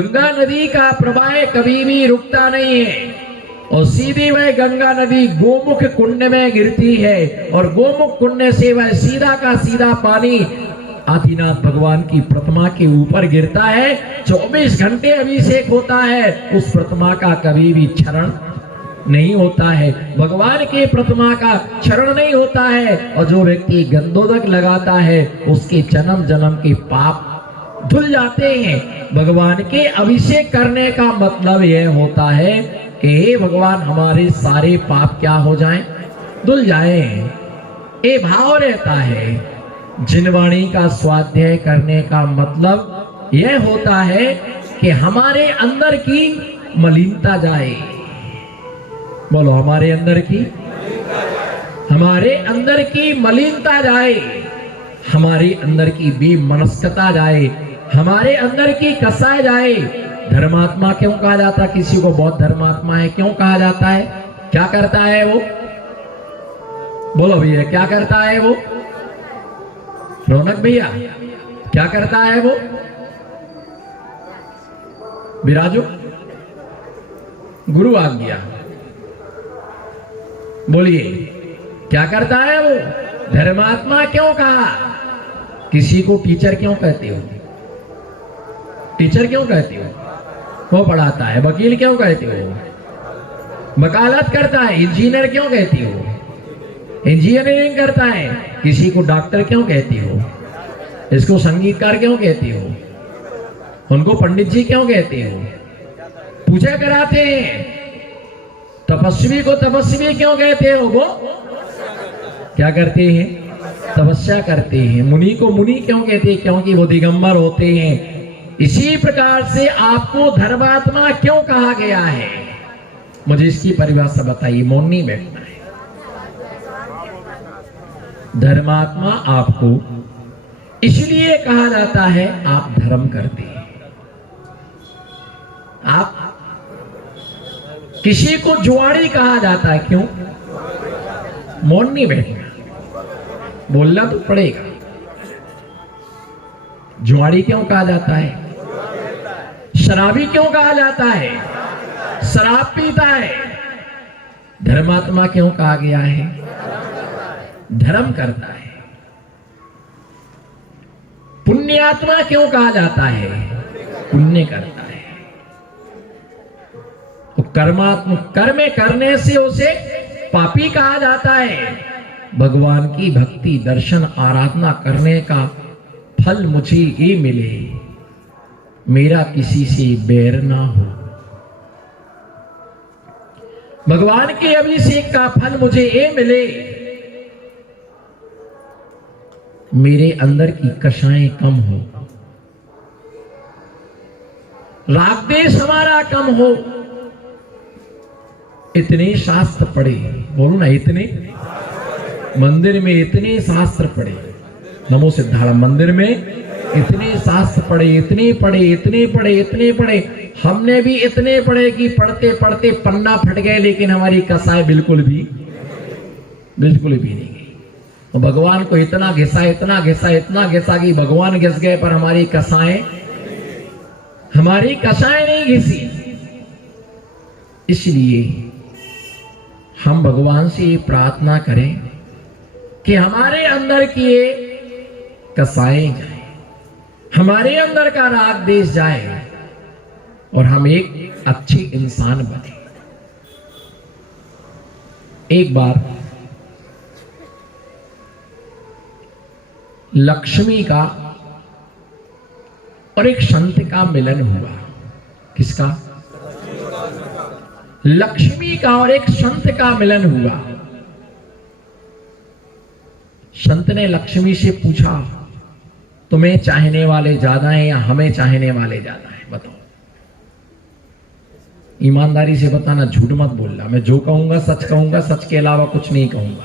गंगा नदी का प्रवाह कभी भी रुकता नहीं है और सीधी वह गंगा नदी गोमुख कुंड में गिरती है और गोमुख कुंड से वह सीधा का सीधा पानी आदिनाथ भगवान की प्रतिमा के ऊपर गिरता है। 24 घंटे अभिषेक होता है, उस प्रतिमा का कभी भी क्षरण नहीं होता है, भगवान के प्रतिमा का क्षरण नहीं होता है। और जो व्यक्ति गंधोदक लगाता है उसके जन्म जन्म के पाप धुल जाते हैं। भगवान के अभिषेक करने का मतलब यह होता है कि हे भगवान हमारे सारे पाप क्या हो जाएं, धुल जाएं। ये भाव रहता है। जिनवाणी का स्वाध्याय करने का मतलब यह होता है कि हमारे अंदर की मलिनता जाए। बोलो हमारे अंदर की मलिनता जाए, हमारे अंदर की बेमनस्कता जाए, हमारे अंदर की कसाई जाए। धर्मात्मा क्यों कहा जाता है? किसी को बहुत धर्मात्मा है क्यों कहा जाता है? क्या करता है वो? बोलो भैया क्या करता है वो? रौनक भैया क्या करता है वो? विराजो गुरु आज्ञा बोलिए क्या करता है वो? धर्मात्मा क्यों कहा? किसी को टीचर क्यों कहते हो? टीचर क्यों कहते हो? वो पढ़ाता है। वकील क्यों कहते हो? वकालत करता है। इंजीनियर क्यों कहती हो? इंजीनियरिंग करता है। किसी को डॉक्टर क्यों कहती हो? इसको संगीतकार क्यों कहती हो? उनको पंडित जी क्यों कहती हो? पूजा कराते हैं। तपस्वी को तपस्वी क्यों कहते हो? वो क्या करते हैं? तपस्या करते हैं। मुनि को मुनि क्यों कहते हैं? क्योंकि वो दिगंबर होते हैं। इसी प्रकार से आपको धर्मात्मा क्यों कहा गया है? मुझे इसकी परिभाषा बताइए। मौन नहीं बैठना है। धर्मात्मा आपको इसलिए कहा जाता है आप धर्म करते हैं। आप किसी को जुआड़ी कहा जाता है क्यों? मौन नहीं बैठना, बोलना तो पड़ेगा। जुआड़ी क्यों कहा जाता है? शराबी क्यों कहा जाता है? शराब पीता है। धर्मात्मा क्यों कहा गया है? धर्म करता है। पुण्यात्मा क्यों कहा जाता है? पुण्य करता है। तो कर्म करने से उसे पापी कहा जाता है। भगवान की भक्ति दर्शन आराधना करने का फल मुझे ये मिले, मेरा किसी से बैर ना हो। भगवान के अभिषेक का फल मुझे ये मिले, मेरे अंदर की कषाएं कम हो, राग द्वेष हमारा कम हो। इतने शास्त्र पढ़े, बोलो ना इतने, मंदिर में इतने शास्त्र पढ़े। नमो सिद्धार्थ मंदिर में इतने शास्त्र पढ़े, इतने पढ़े। हमने भी इतने पढ़े कि पढ़ते पढ़ते पन्ना फट गए, लेकिन हमारी कसाई बिल्कुल भी नहीं गई। तो भगवान को इतना घिसा कि भगवान घिस गए, पर हमारी कसाएं नहीं घिसी। इसलिए हम भगवान से ये प्रार्थना करें कि हमारे अंदर की ये कसाएं जाए, हमारे अंदर का राग देश जाए और हम एक अच्छे इंसान बने। एक बार लक्ष्मी का और एक संत का मिलन हुआ। किसका? लक्ष्मी का और एक संत का मिलन हुआ। संत ने लक्ष्मी से पूछा, तुम्हें चाहने वाले ज्यादा हैं या हमें चाहने वाले ज्यादा हैं? बताओ, ईमानदारी से बताना, झूठ मत बोलना। मैं जो कहूंगा सच कहूंगा, सच के अलावा कुछ नहीं कहूंगा।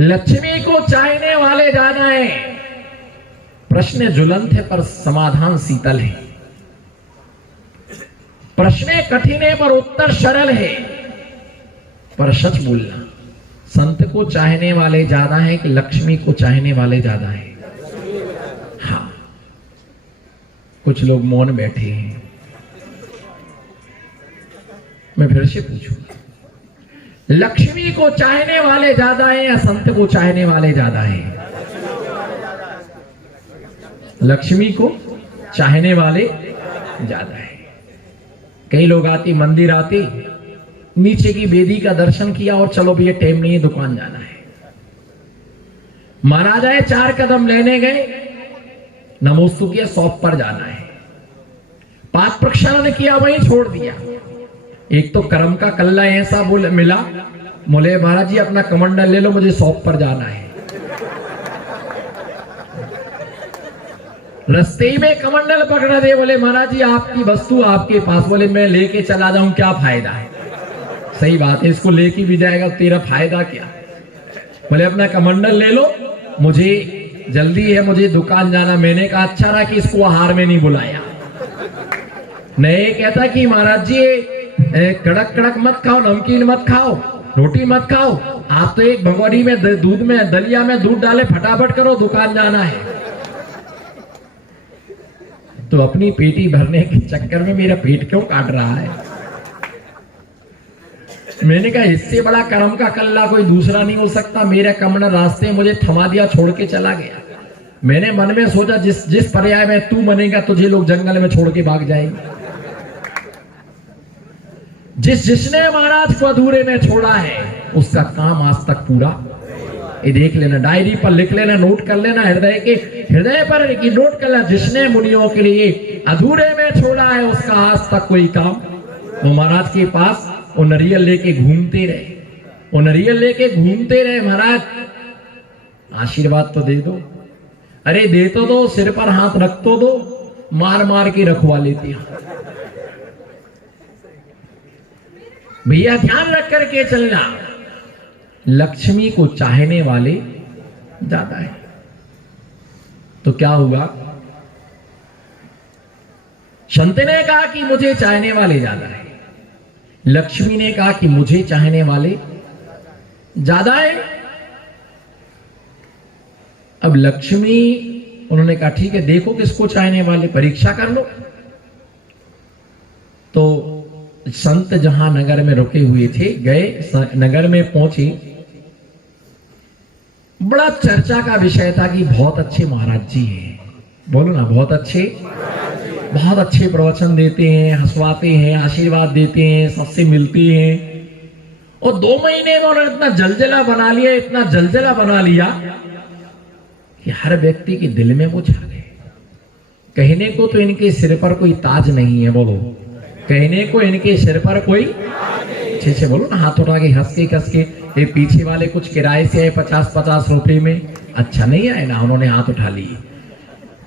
लक्ष्मी को चाहने वाले ज्यादा हैं। प्रश्न ज्वलंत है पर समाधान शीतल है। प्रश्न कठिन है पर उत्तर सरल है। पर सच बोलना, संत को चाहने वाले ज्यादा हैं कि लक्ष्मी को चाहने वाले ज्यादा हैं? हाँ, कुछ लोग मौन बैठे हैं। मैं फिर से पूछूंगा, लक्ष्मी को चाहने वाले ज्यादा हैं या संत को चाहने वाले ज्यादा हैं? लक्ष्मी को चाहने वाले ज्यादा है। कई लोग आते, मंदिर आते, नीचे की वेदी का दर्शन किया और चलो भैया टाइम नहीं है, दुकान जाना है। महाराज आए, 4 कदम लेने गए, नमोस्तु किया, शॉप पर जाना है। पाद प्रक्षालन किया, वहीं छोड़ दिया। एक तो कर्म का कल्ला ऐसा मिला, बोले महाराज जी अपना कमंडल ले लो, मुझे शॉप पर जाना है। रास्ते में कमंडल पकड़ा दे, बोले महाराज जी आपकी वस्तु आपके पास। बोले मैं लेके चला जाऊं, क्या फायदा है? सही बात है, इसको लेके भी जाएगा तेरा फायदा क्या? बोले अपना कमंडल ले लो, मुझे जल्दी है, मुझे दुकान जाना। मैंने कहा अच्छा रहा कि इसको आहार में नहीं बुलाया। नहीं कहता कि महाराज जी कड़क कड़क मत खाओ, नमकीन मत खाओ, रोटी मत खाओ, आप तो एक भगोनी में दूध में दलिया में दूध डाले, फटाफट करो, दुकान जाना है। तो अपनी पेटी भरने के चक्कर में मेरा पेट क्यों काट रहा है? मैंने कहा इससे बड़ा कर्म का कल्ला कोई दूसरा नहीं हो सकता। मेरा कमंडल रास्ते मुझे थमा दिया, छोड़ के चला गया। मैंने मन में सोचा जिस पर्याय में तू मनेगा तुझे लोग जंगल में छोड़ के भाग जाएंगे। जिसने महाराज को अधूरे में छोड़ा है उसका काम आज तक पूरा। ये देख लेना, डायरी पर लिख लेना, नोट कर लेना, हृदय पर की नोट कर लेना। जिसने मुनियों के लिए अधूरे में छोड़ा है उसका आज तक कोई काम। वो महाराज के पास वो नरियल लेके घूमते रहे, वो नरियल लेके घूमते रहे। महाराज आशीर्वाद तो दे दो, अरे दे तो दो, सिर पर हाथ रख तो दो, मार मार के रखवा लेते हैं। भैया ध्यान रख करके चलना, लक्ष्मी को चाहने वाले ज्यादा है। तो क्या हुआ? संत ने कहा कि मुझे चाहने वाले ज्यादा है, लक्ष्मी ने कहा कि मुझे चाहने वाले ज्यादा है। अब लक्ष्मी, उन्होंने कहा ठीक है, देखो किसको चाहने वाले, परीक्षा कर लो। तो संत जहां नगर में रुके हुए थे, गए, नगर में पहुंचे। बड़ा चर्चा का विषय था कि बहुत अच्छे महाराज जी हैं, बोलो ना, बहुत अच्छे प्रवचन देते हैं, हंसवाते हैं, आशीर्वाद देते हैं, सबसे मिलते हैं। और 2 महीने में उन्होंने इतना जलजला बना लिया, इतना जलजला बना लिया कि हर व्यक्ति के दिल में वो छा गए। कहने को तो इनके सिर पर कोई ताज नहीं है, बोलो, कहने को इनके सिर पर कोई, अच्छे से बोलो ना, हाथ उठा के हंस के कस के। ये पीछे वाले कुछ किराए से आए 50-50 रुपए में, अच्छा नहीं आए ना, उन्होंने हाथ उठा लिए।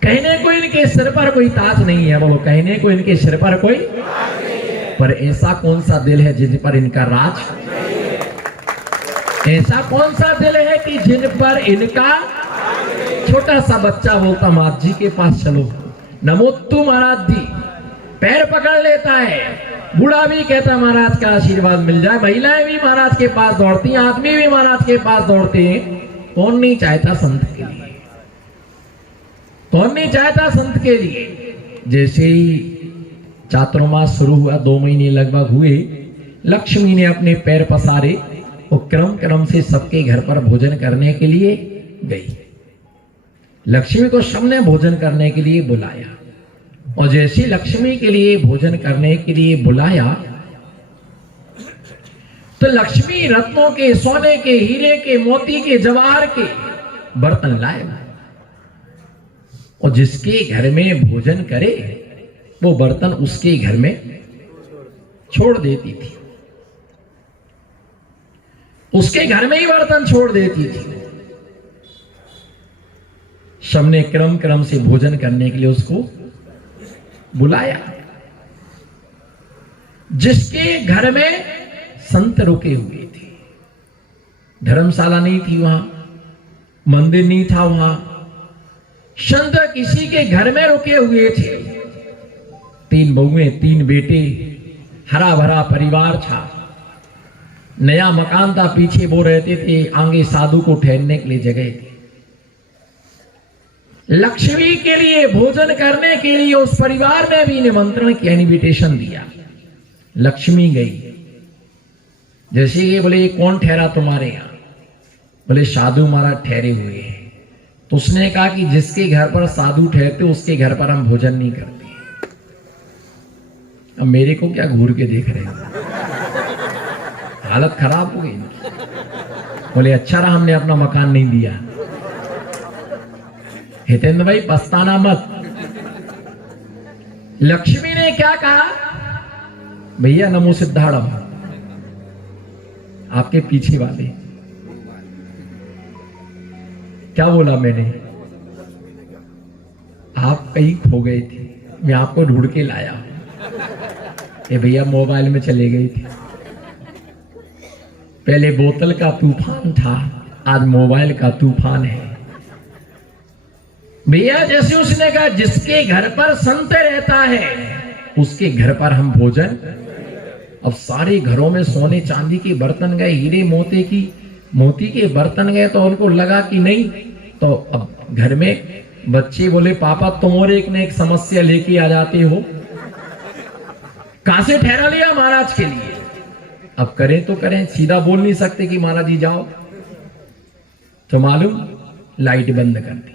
कहने को इनके सिर पर कोई ताज नहीं है, बोलो, कहने को इनके सिर पर कोई, पर ऐसा कौन सा दिल है जिन पर इनका राज? ऐसा कौन सा दिल है कि जिन पर इनका? छोटा सा बच्चा बोलता महाराज जी के पास चलो, नमोस्तु महाराज जी, पैर पकड़ लेता है। बूढ़ा भी कहता महाराज का आशीर्वाद मिल जाए। महिलाएं भी महाराज के पास दौड़ती हैं, आदमी भी महाराज के पास दौड़ते हैं। कौन नहीं चाहता संत के लिए? कौन नहीं चाहता संत के लिए? जैसे ही चातुर्मास शुरू हुआ, 2 महीने लगभग हुए, लक्ष्मी ने अपने पैर पसारे और क्रम से सबके घर पर भोजन करने के लिए गई। लक्ष्मी को सबने भोजन करने के लिए बुलाया, और जैसे लक्ष्मी के लिए भोजन करने के लिए बुलाया तो लक्ष्मी रत्नों के, सोने के, हीरे के, मोती के, जवाहर के बर्तन लाए, और जिसके घर में भोजन करे वो बर्तन उसके घर में छोड़ देती थी, उसके घर में ही बर्तन छोड़ देती थी। सबने क्रम से भोजन करने के लिए उसको बुलाया। जिसके घर में संत रुके हुए थे, धर्मशाला नहीं थी वहां, मंदिर नहीं था वहां, संत किसी के घर में रुके हुए थे। 3 बहुएं, 3 बेटे, हरा भरा परिवार था, नया मकान था, पीछे वो रहते थे, आगे साधु को ठहरने के लिए जगह थी। लक्ष्मी के लिए भोजन करने के लिए उस परिवार ने भी निमंत्रण किया, इनविटेशन दिया। लक्ष्मी गई। जैसे ये बोले, कौन ठहरा तुम्हारे यहां? बोले साधु महाराज ठहरे हुए हैं। तो उसने कहा कि जिसके घर पर साधु ठहरते उसके घर पर हम भोजन नहीं करते। अब मेरे को क्या घूर के देख रहे हैं? हालत खराब हो गई। बोले अच्छा रहा हमने अपना मकान नहीं दिया। हितेंद्र भाई पछताना मत। लक्ष्मी ने क्या कहा? भैया नमो सिद्धाड़म, आपके पीछे वाले। क्या बोला मैंने? आप कहीं खो गए थे, मैं आपको ढूंढ के लाया। ये भैया मोबाइल में चले गए थे। पहले बोतल का तूफान था, आज मोबाइल का तूफान है। भैया जैसे उसने कहा जिसके घर पर संत रहता है उसके घर पर हम भोजन। अब सारे घरों में सोने चांदी के बर्तन गए, हीरे मोती के बर्तन गए, तो उनको लगा कि नहीं। तो अब घर में बच्चे बोले पापा तुम और एक ने एक समस्या लेके आ जाते हो। कहां से ठहरा लिया महाराज के लिए? अब करें तो करें, सीधा बोल नहीं सकते कि महाराज जी जाओ। तो मालूम, लाइट बंद कर दी,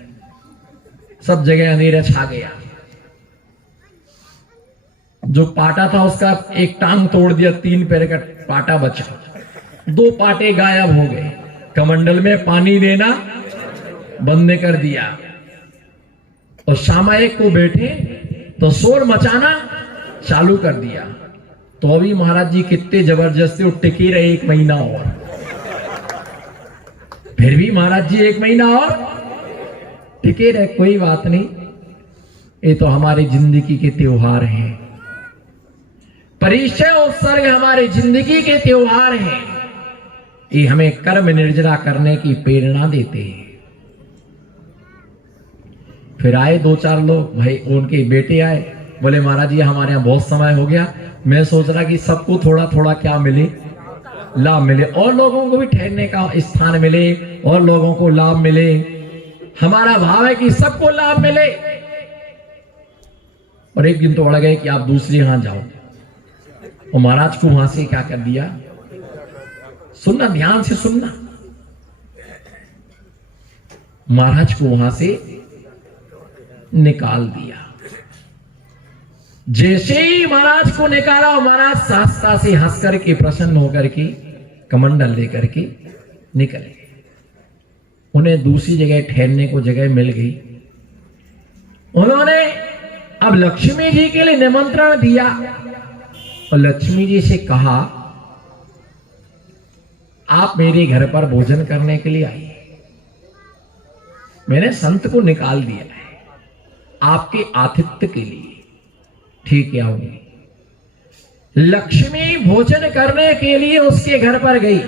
सब जगह अंधेरा छा गया। जो पाटा था उसका एक टांग तोड़ दिया, 3 पैर का पाटा बचा, 2 पाटे गायब हो गए। कमंडल में पानी देना बंद कर दिया। और सामायिक को बैठे तो शोर मचाना चालू कर दिया। तो अभी महाराज जी कितने जबरदस्ती टिके रहे 1 महीना और। फिर भी महाराज जी 1 महीना और टिके रहे। कोई बात नहीं, ये तो हमारी जिंदगी के त्योहार हैं। परिचय उत्सर्ग हमारे जिंदगी के त्योहार हैं। ये हमें कर्म निर्जरा करने की प्रेरणा देते हैं। फिर आए 2-4 लोग, भाई उनके बेटे आए, बोले महाराज जी हमारे यहाँ बहुत समय हो गया, मैं सोच रहा कि सबको थोड़ा थोड़ा क्या मिले, लाभ मिले, और लोगों को भी ठहरने का स्थान मिले, और लोगों को लाभ मिले। हमारा भाव है कि सबको लाभ मिले। और एक दिन तो अड़ गए कि आप दूसरे यहां जाओ। और महाराज को वहां से क्या कर दिया? सुनना, ध्यान से सुनना। महाराज को वहां से निकाल दिया। जैसे ही महाराज को निकाला, महाराज शास्त्रा से हंस करके प्रसन्न होकर के कमंडल लेकर के निकले। उन्हें दूसरी जगह ठहरने को जगह मिल गई। उन्होंने अब लक्ष्मी जी के लिए निमंत्रण दिया और लक्ष्मी जी से कहा आप मेरे घर पर भोजन करने के लिए आइए। मैंने संत को निकाल दिया है आपके आतिथ्य के लिए। ठीक है आऊंगी। लक्ष्मी भोजन करने के लिए उसके घर पर गई।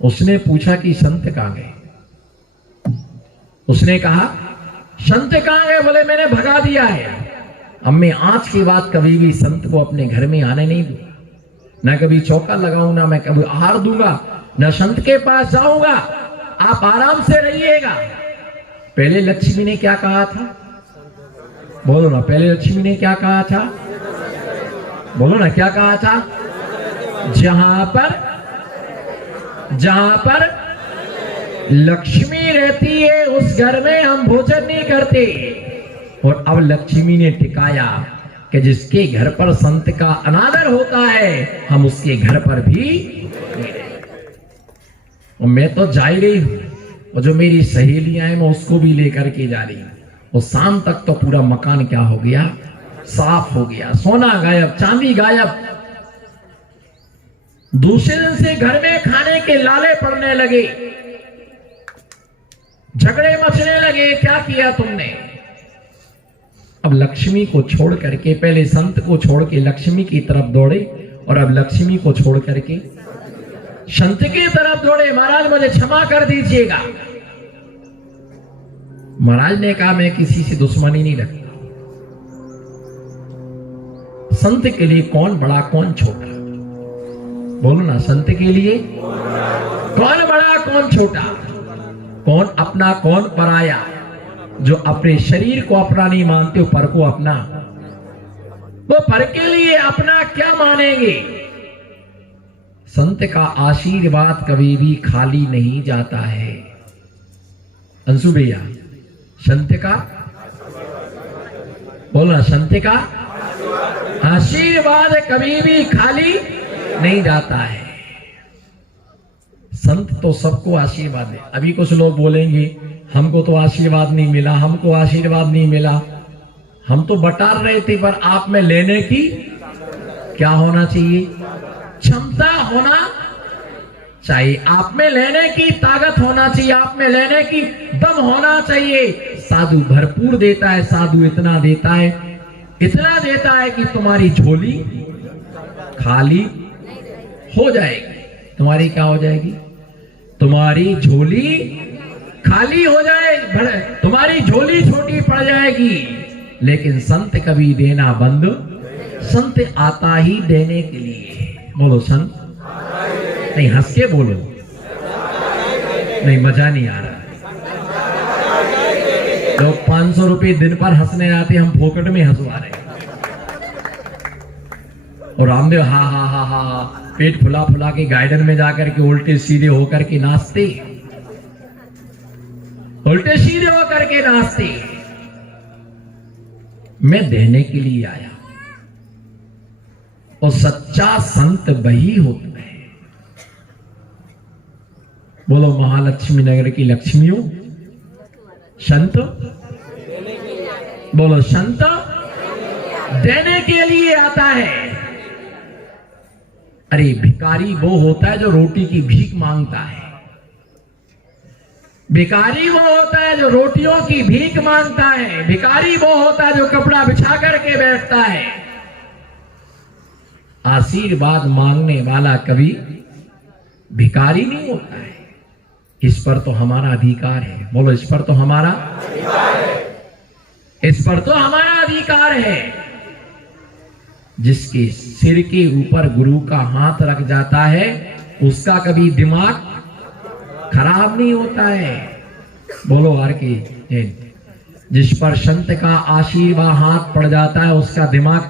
उसने पूछा कि संत कहां गए? उसने कहा संत कहां गए? बोले मैंने भगा दिया है। अब मैं आज के बाद कभी भी संत को अपने घर में आने नहीं दूंगा, ना कभी चौका लगाऊं, ना मैं कभी आहार दूंगा, ना संत के पास जाऊंगा। आप आराम से रहिएगा। पहले लक्ष्मी ने क्या कहा था? बोलो ना, पहले लक्ष्मी ने क्या कहा था? बोलो ना, क्या कहा था? जहां पर लक्ष्मी रहती है उस घर में हम भोजन नहीं करते। और अब लक्ष्मी ने टिकाया कि जिसके घर पर संत का अनादर होता है हम उसके घर पर भी नहीं रहते। और मैं तो जा ही रही हूं, और जो मेरी सहेलियां हैं मैं उसको भी लेकर के जा रही हूं। और शाम तक तो पूरा मकान क्या हो गया? साफ हो गया। सोना गायब, चांदी गायब। दूसरे दिन से घर में खाने के लाले पड़ने लगे, झगड़े मचने लगे। क्या किया तुमने? अब लक्ष्मी को छोड़ करके, पहले संत को छोड़ के लक्ष्मी की तरफ दौड़े, और अब लक्ष्मी को छोड़ करके संत की तरफ दौड़े। महाराज मुझे क्षमा कर दीजिएगा। महाराज ने कहा मैं किसी से दुश्मनी नहीं रखता। संत के लिए कौन बड़ा कौन छोटा? बोलो ना, संत के लिए कौन बड़ा कौन छोटा? कौन अपना कौन पराया? जो अपने शरीर को अपना नहीं मानते हो, पर को अपना, वो पर के लिए अपना क्या मानेंगे। संत का आशीर्वाद कभी भी खाली नहीं जाता है। अंशु भैया, संत का बोलना, संत का आशीर्वाद कभी भी खाली नहीं जाता है। संत तो सबको आशीर्वाद दे। अभी कुछ लोग बोलेंगे हमको तो आशीर्वाद नहीं मिला, हमको आशीर्वाद नहीं मिला। हम तो बटार रहे थे, पर आप में लेने की क्या होना चाहिए, क्षमता होना चाहिए। आप में लेने की ताकत होना चाहिए, आप में लेने की दम होना चाहिए। साधु भरपूर देता है, साधु इतना देता है, इतना देता है कि तुम्हारी झोली खाली हो जाएगी। तुम्हारी क्या हो जाएगी, तुम्हारी झोली खाली हो जाए, तुम्हारी झोली छोटी पड़ जाएगी। लेकिन संत कभी देना बंद, संत आता ही देने के लिए। बोलो संत, नहीं हंस के बोलो, नहीं मजा नहीं आ रहा। लोग 500 रुपए दिन पर हंसने आते, हम फोकट में हंसवा रहे। और रामदेव हा हा हा हा पेट फुला फुला के गार्डन में जाकर के उल्टे सीधे होकर के नाचते, उल्टे सीधे होकर के नाचते। मैं देने के लिए आया, और सच्चा संत वही होता है। बोलो महालक्ष्मी नगर की लक्ष्मियों, संत बोलो, संत देने के लिए आता है। अरे भिखारी वो होता है जो रोटी की भीख मांगता है। भिखारी वो होता है जो रोटियों की भीख मांगता है। भिखारी वो होता है जो कपड़ा बिछा करके बैठता है। आशीर्वाद मांगने वाला कभी भिखारी नहीं होता है। इस पर तो हमारा अधिकार है। बोलो, इस पर तो हमारा अधिकार है। इस पर तो हमारा अधिकार है। जिसके सिर के ऊपर गुरु का हाथ रख जाता है, उसका कभी दिमाग खराब नहीं होता है। बोलो आर के, जिस पर संत का आशीर्वाद हाथ पड़ जाता है, उसका दिमाग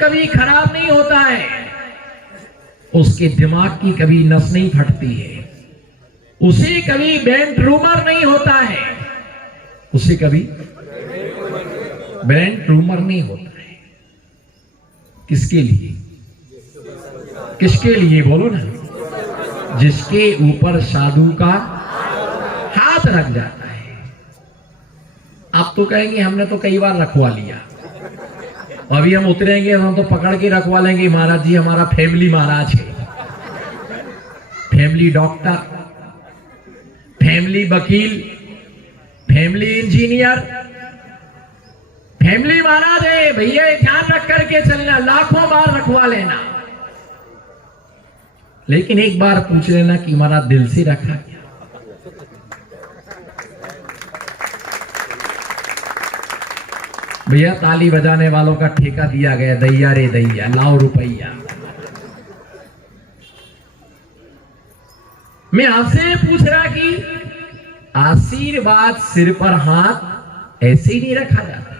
कभी खराब नहीं होता है। उसके दिमाग की कभी नस नहीं फटती है। उसे कभी ब्रेन ट्यूमर नहीं होता है। उसे कभी ब्रेन ट्यूमर नहीं होता है। किसके लिए, किसके लिए बोलो ना, जिसके ऊपर साधु का हाथ रख जाता है। आप तो कहेंगे हमने तो कई बार रखवा लिया, अभी हम उतरेंगे हम तो पकड़ के रखवा लेंगे। महाराज जी हमारा फैमिली महाराज है, फैमिली डॉक्टर, फैमिली वकील, फैमिली इंजीनियर, फैमिली महाराज है। भैया ध्यान रख करके चलना, लाखों बार रखवा लेना, लेकिन एक बार पूछ लेना कि हमारा दिल से रखा क्या। भैया ताली बजाने वालों का ठेका दिया गया, दैया रे दैया, लाओ रुपया। मैं आपसे पूछ रहा कि आशीर्वाद सिर पर हाथ ऐसे ही नहीं रखा जाता।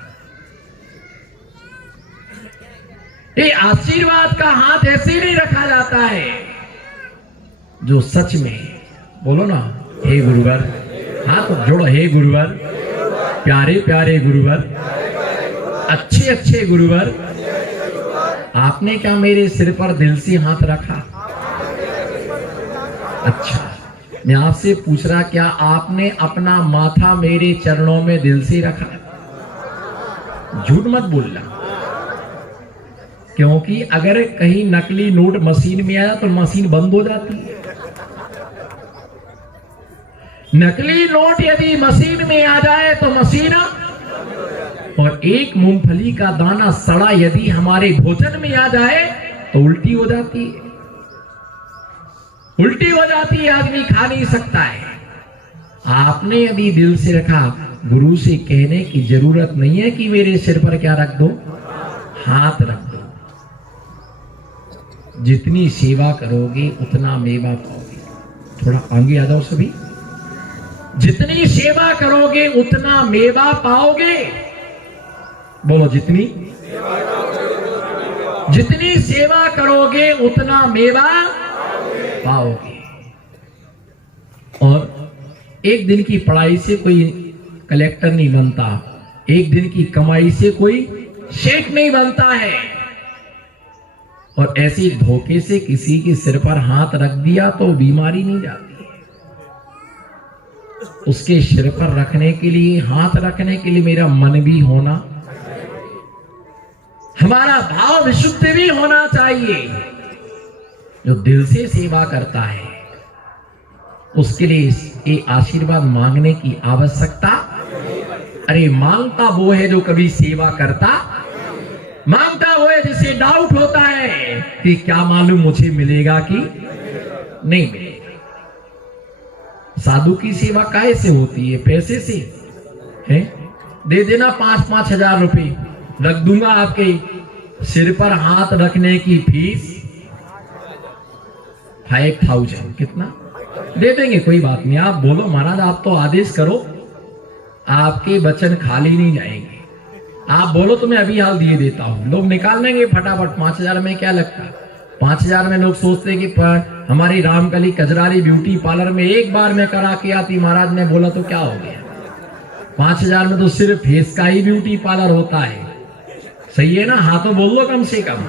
ये आशीर्वाद का हाथ ऐसे ही नहीं रखा जाता है। जो सच में बोलो ना, हे गुरुवर, हाथ जोड़ो, हे गुरुवर, प्यारे प्यारे गुरुवर, अच्छे अच्छे गुरुवर, आपने क्या मेरे सिर पर दिल से हाथ रखा? अच्छा, मैं आपसे पूछ रहा, क्या आपने अपना माथा मेरे चरणों में दिल से रखा? झूठ मत बोलना, क्योंकि अगर कहीं नकली नोट मशीन में आया तो मशीन बंद हो जाती है। नकली नोट यदि मशीन में आ जाए तो मशीन, और एक मूंगफली का दाना सड़ा यदि हमारे भोजन में आ जाए तो उल्टी हो जाती है। उल्टी हो जाती है, आदमी खा नहीं सकता है। आपने यदि दिल से रखा, गुरु से कहने की जरूरत नहीं है कि मेरे सिर पर क्या रख दो, हाथ रख दो। जितनी सेवा करोगे उतना मेवा पाओगे। थोड़ा आगे आ जाओ सभी, जितनी सेवा करोगे उतना मेवा पाओगे। बोलो, जितनी सेवा करोगे उतना मेवा पाओगे। और एक दिन की पढ़ाई से कोई कलेक्टर नहीं बनता, एक दिन की कमाई से कोई शेख नहीं बनता है। और ऐसे धोखे से किसी के सिर पर हाथ रख दिया तो बीमारी नहीं जाती है। उसके सिर पर रखने के लिए, हाथ रखने के लिए मेरा मन भी होना, हमारा भाव विशुद्ध भी होना चाहिए। जो दिल से सेवा करता है उसके लिए ये आशीर्वाद मांगने की आवश्यकता। अरे मांगता वो है जो कभी सेवा करता, मांगता वो है जिसे डाउट होता है कि क्या मालूम मुझे मिलेगा कि नहीं मिलेगा। साधु की सेवा काहे से होती है? पैसे से है। दे देना 5-5 हजार रुपए, रख दूंगा आपके सिर पर हाथ रखने की फीस 5000। कितना दे देंगे? कोई बात नहीं, आप बोलो महाराज, आप तो आदेश करो, आपके वचन खाली नहीं जाएंगे। आप बोलो तो मैं अभी हाल दिए देता हूं, लोग निकाल लेंगे फटाफट। 5000 में क्या लगता है? 5000 में लोग सोचते हैं कि हमारी रामकली कजरारी ब्यूटी पार्लर में एक बार में करा के आती, महाराज ने बोला तो क्या हो गया। 5000 में तो सिर्फ फेस का ही ब्यूटी पार्लर होता है। सही है ना? हाँ तो बोल लो कम से कम,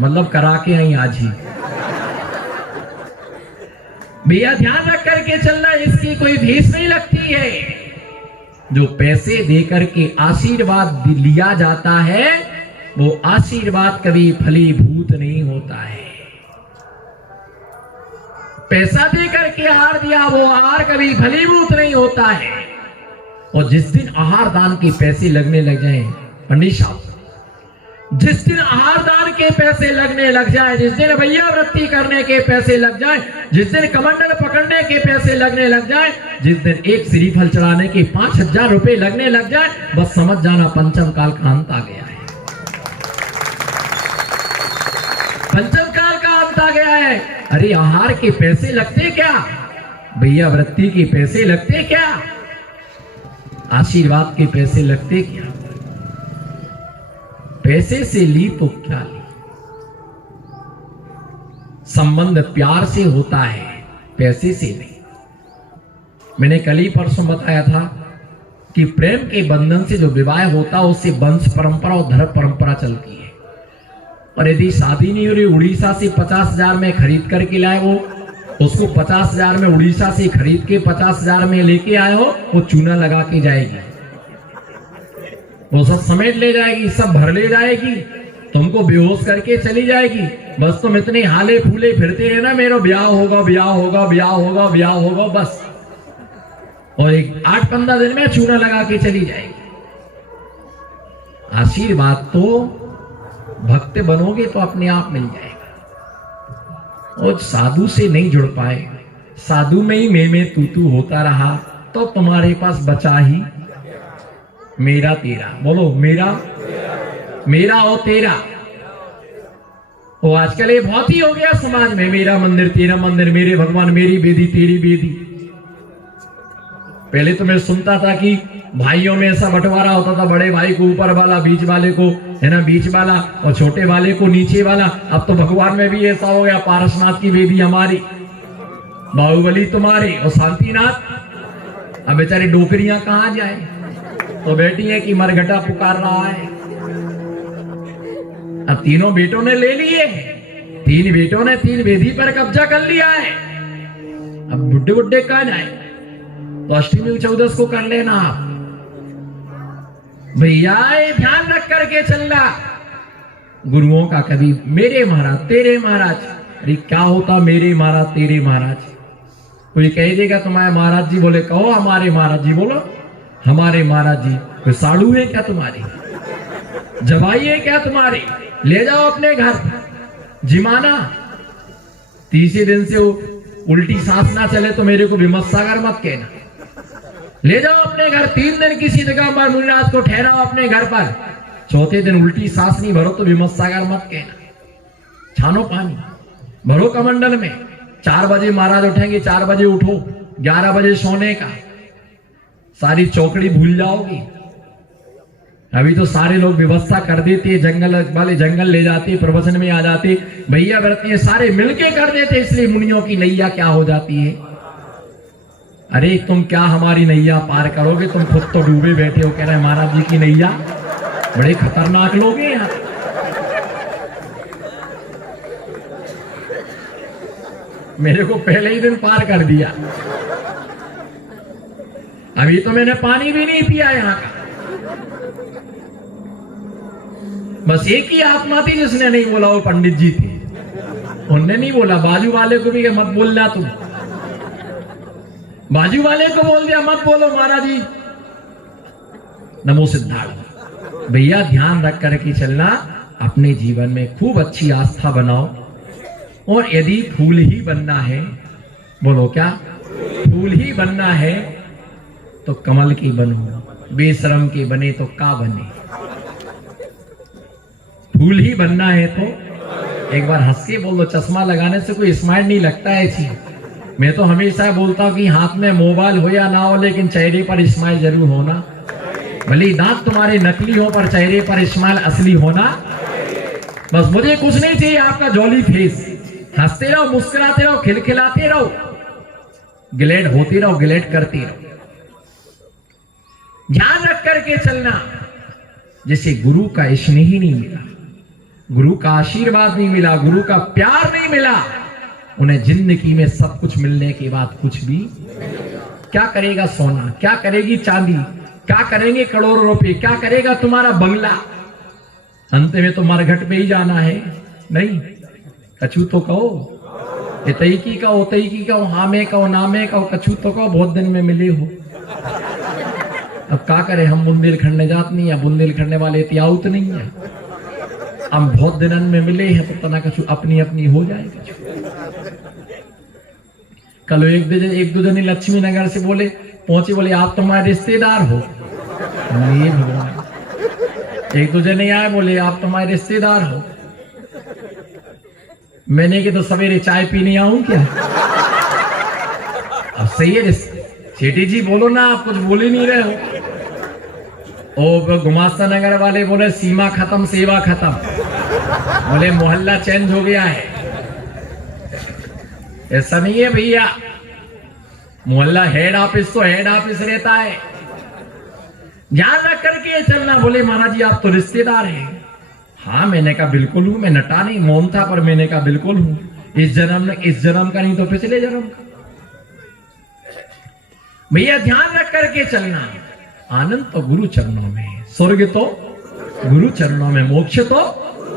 मतलब करा के आई आज ही। भैया ध्यान रख करके चलना, इसकी कोई फीस नहीं लगती है। जो पैसे देकर के आशीर्वाद लिया जाता है वो आशीर्वाद कभी फलीभूत नहीं होता है। पैसा देकर के आहार दिया वो आहार कभी फलीभूत नहीं होता है। और जिस दिन आहार दान के पैसे लगने लग जाएं, पंडित साहब, जिस दिन आहार दान के पैसे लगने लग जाए, जिस दिन भैया वृत्ति करने के पैसे लग जाए, जिस दिन कमंडल पकड़ने के पैसे लगने लग जाए, जिस दिन एक श्रीफल चढ़ाने के 5000 रुपए लगने लग जाए, बस समझ जाना पंचम काल का अंत आ गया है। पंचम काल का अंत आ गया है। अरे आहार के पैसे लगते क्या, भैया वृत्ति के पैसे लगते क्या, आशीर्वाद के पैसे लगते क्या? पैसे से ली तो क्या ली। संबंध प्यार से होता है, पैसे से नहीं। मैंने कल ही परसों बताया था कि प्रेम के बंधन से जो विवाह होता है उससे वंश परंपरा और धर्म परंपरा चलती है। और यदि शादी नहीं हो रही, उड़ीसा से 50,000 में खरीद करके लाए हो, उसको 50,000 में उड़ीसा से खरीद के 50,000 में लेके आए हो, वो चूना लगा के जाएगी, वो सब समेट ले जाएगी, सब भर ले जाएगी, तुमको बेहोश करके चली जाएगी। बस तुम इतने हाले फूले फिरते रहना, मेरा ब्याह होगा, ब्याह होगा, ब्याह होगा, ब्याह होगा, बस। और एक 8-15 दिन में चूना लगा के चली जाएगी। आशीर्वाद तो भक्त बनोगे तो अपने आप मिल जाएगा। और साधु से नहीं जुड़ पाए, साधु में ही मैं तू होता रहा, तो तुम्हारे पास बचा ही मेरा तेरा। बोलो, मेरा और तेरा। वो आजकल ये बहुत ही हो गया समाज में, मेरा मंदिर तेरा मंदिर, मेरे भगवान मेरी बेदी तेरी बेदी। पहले तो मैं सुनता था कि भाइयों में ऐसा बंटवारा होता था, बड़े भाई को ऊपर वाला, बीच वाले को है ना बीच वाला, और छोटे वाले को नीचे वाला। अब तो भगवान में भी ऐसा हो गया, पारसनाथ की बेदी हमारी, बाहुबली तुम्हारी और शांतिनाथ। अब बेचारी डोकरियां कहां जाए, तो बेटी है कि मरघटा पुकार रहा है। अब तीनों बेटों ने ले लिए, 3 बेटों ने 3 वेदी पर कब्जा कर लिया है। अब बुड्ढे बुड्ढे कहां जाए, तो अष्टमी 14 को कर लेना आप। भैया ये ध्यान रख करके चलना, गुरुओं का कभी मेरे महाराज तेरे महाराज। अरे क्या होता मेरे महाराज तेरे महाराज? कोई कह देगा तुम्हारे महाराज जी, बोले कहो हमारे महाराज जी, बोलो हमारे महाराज जी। कोई साड़ू है क्या तुम्हारी, जवाई है क्या तुम्हारी? ले जाओ अपने घर जिमाना। तीसरे दिन से उल्टी सांस ना चले तो मेरे को विमर्शागर मत कहना। ले जाओ अपने घर, 3 दिन किसी जगह पर मुनिराज को ठहराओ अपने घर पर, चौथे दिन उल्टी सांस नहीं भरो तो विमर्शागर मत कहना। छानो पानी भरो कमंडल में, 4 बजे महाराज उठेंगे, 4 बजे उठो, 11 बजे सोने का, सारी चौकड़ी भूल जाओगे। अभी तो सारे लोग व्यवस्था कर देते, जंगल वाले जंगल ले जाते, प्रवचन में आ जाते, भैया व्रती सारे मिलके कर देते, इसलिए मुनियों की नैया क्या हो जाती है। अरे तुम क्या हमारी नैया पार करोगे, तुम खुद तो डूबे बैठे हो। कह रहे महाराज जी की नैया बड़े खतरनाक लोग हैं यहाँ। मेरे को पहले ही दिन पार कर दिया, अभी तो मैंने पानी भी नहीं पिया यहाँ का। बस एक ही आत्मा थी जिसने नहीं बोला, वो पंडित जी थे, उनने नहीं बोला। बाजू वाले को भी मत बोलना तुम, बाजू वाले को बोल दिया मत बोलो महाराज जी। नमो सिद्धार्थ। भैया ध्यान रख करके चलना, अपने जीवन में खूब अच्छी आस्था बनाओ। और यदि फूल ही बनना है, बोलो क्या, फूल ही बनना है तो कमल की बनो, बेशरम के बने तो का बने। फूल ही बनना है तो एक बार हंस के बोल दो, चश्मा लगाने से कोई स्माइल नहीं लगता है जी। मैं तो हमेशा बोलता हूं कि हाथ में मोबाइल हो या ना हो, लेकिन चेहरे पर स्माइल जरूर होना। भले दांत तुम्हारे नकली हो पर चेहरे पर स्माइल असली होना। बस मुझे कुछ नहीं चाहिए, आपका जॉली फेस, हंसते रहो, मुस्कुराते रहो, खिलखिलाते रहो, ग्लेड होते रहो, ग्लेड करते रहो। ध्यान रख करके चलना, जैसे गुरु का स्नेह नहीं मिला, गुरु का आशीर्वाद नहीं मिला, गुरु का प्यार नहीं मिला, उन्हें जिंदगी में सब कुछ मिलने के बाद कुछ भी क्या करेगा सोना, क्या करेगी चांदी, क्या करेंगे करोड़ों रुपए, क्या करेगा तुम्हारा बंगला। अंत में तो मरघट में ही जाना है। नहीं, कछु तो कहो, इतई की कहो, तई की कहो, हाँ में कहो, ना में कहो, कछु तो कहो, बहुत दिन में मिले हो। अब क्या करे, हम बुंदेलखंड में जात नहीं है, बुंदेलखंड वाले त्याउत नहीं है, हम बहुत दिनन में मिले हैं तो तना कछु अपनी अपनी हो जाएगा। कल एक दो जने लक्ष्मी नगर से बोले पहुंचे, बोले आप तो हमारे रिश्तेदार हो। नहीं भगवान, एक दो जने आए बोले आप तो हमारे रिश्तेदार हो। मैंने कि तो सवेरे चाय पीने आऊं क्या? अब सही है सेठी जी, बोलो ना, आप कुछ बोल ही नहीं रहे हो। ओ गुमास्ता नगर वाले बोले सीमा खत्म सेवा खत्म, बोले मोहल्ला चेंज हो गया है। ऐसा नहीं है भैया, मोहल्ला हेड ऑफिस तो हेड ऑफिस रहता है। ध्यान रख करके चलना। बोले महाराज जी आप तो रिश्तेदार हैं। हाँ, मैंने कहा बिल्कुल हूं, मैं नटा नहीं, मौन था, पर मैंने कहा बिल्कुल हूं। इस जन्म का नहीं तो पिछले जन्म का। भैया ध्यान रख करके चलना। आनंद तो गुरु चरणों में है, स्वर्ग तो गुरु चरणों में, मोक्ष तो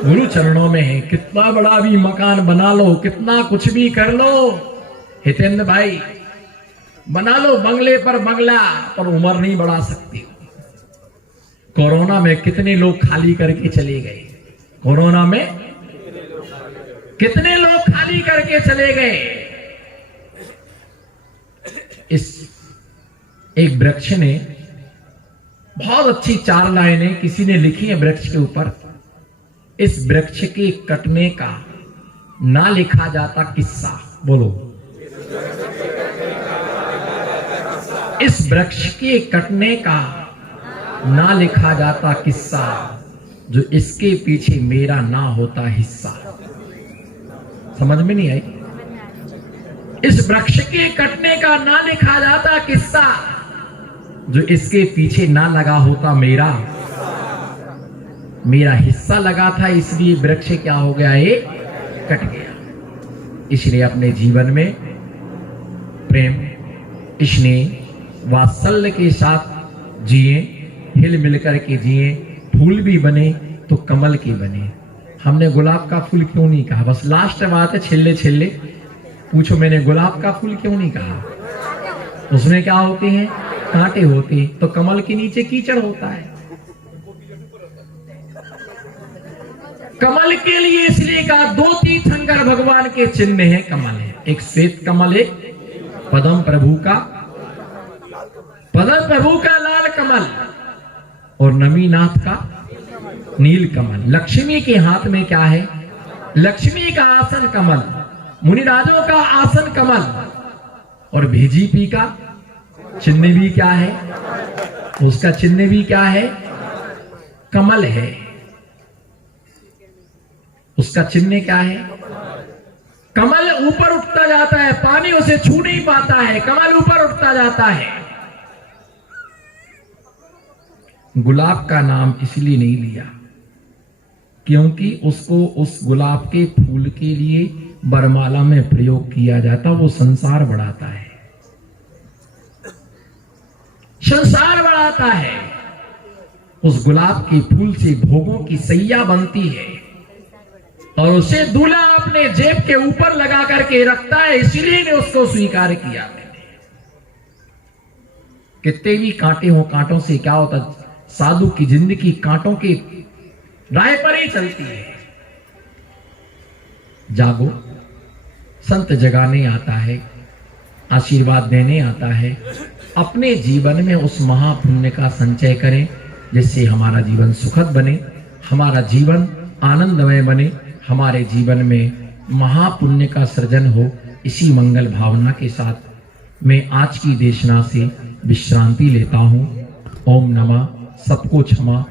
गुरु चरणों में है। कितना बड़ा भी मकान बना लो, कितना कुछ भी कर लो हितेंद्र भाई, बना लो बंगले पर बंगला, पर उम्र नहीं बढ़ा सकती। कोरोना में कितने लोग खाली करके चले गए, कोरोना में कितने लोग खाली करके चले गए। इस एक वृक्ष ने बहुत अच्छी 4 लाइनें किसी ने लिखी है वृक्ष के ऊपर। इस वृक्ष के कटने का ना लिखा जाता किस्सा, बोलो, इस वृक्ष के कटने का ना लिखा जाता किस्सा, जो इसके पीछे मेरा ना होता हिस्सा। समझ में नहीं आई? इस वृक्ष के कटने का ना लिखा जाता किस्सा, जो इसके पीछे ना लगा होता मेरा हिस्सा लगा था, इसलिए वृक्ष क्या हो गया, ये कट गया। इसलिए अपने जीवन में प्रेम, स्नेह, वात्सल्य के साथ जिए, हिल मिल करके जिए। फूल भी बने तो कमल के बने। हमने गुलाब का फूल क्यों नहीं कहा? बस लास्ट बात है, छिल्ले छिल्ले पूछो, मैंने गुलाब का फूल क्यों नहीं कहा? उसमें क्या होते हैं? कांटे होते हैं। तो कमल के नीचे कीचड़ होता है। कमल के लिए इसलिए कहा, 2 तीर्थंकर भगवान के चिन्ह है, कमल है। एक श्वेत कमल, एक पद्म प्रभु का, पद्म प्रभु का लाल कमल, और नमीनाथ का नील कमल। लक्ष्मी के हाथ में क्या है? लक्ष्मी का आसन कमल, मुनिराजों का आसन कमल। और बीजेपी का चिन्ह भी क्या है? उसका चिन्ह भी क्या है? कमल है। उसका चिन्ह क्या है? कमल ऊपर उठता जाता है, पानी उसे छू नहीं पाता है, कमल ऊपर उठता जाता है। गुलाब का नाम इसलिए नहीं लिया क्योंकि उसको उस गुलाब के फूल के लिए वरमाला में प्रयोग किया जाता, वो संसार बढ़ाता है, संसार बढ़ाता है। उस गुलाब के फूल से भोगों की सैया बनती है और उसे दूल्हा अपने जेब के ऊपर लगा करके रखता है, इसलिए ने उसको स्वीकार किया। मैंने कितने भी कांटे हो, कांटों से क्या होता? साधु की जिंदगी कांटों के राह पर ही चलती है। जागो, संत जगाने आता है, आशीर्वाद देने आता है। अपने जीवन में उस महापुण्य का संचय करें जिससे हमारा जीवन सुखद बने, हमारा जीवन आनंदमय बने, हमारे जीवन में महापुण्य का सृजन हो। इसी मंगल भावना के साथ मैं आज की देशना से विश्रांति लेता हूं। ओम नमः। सबको क्षमा।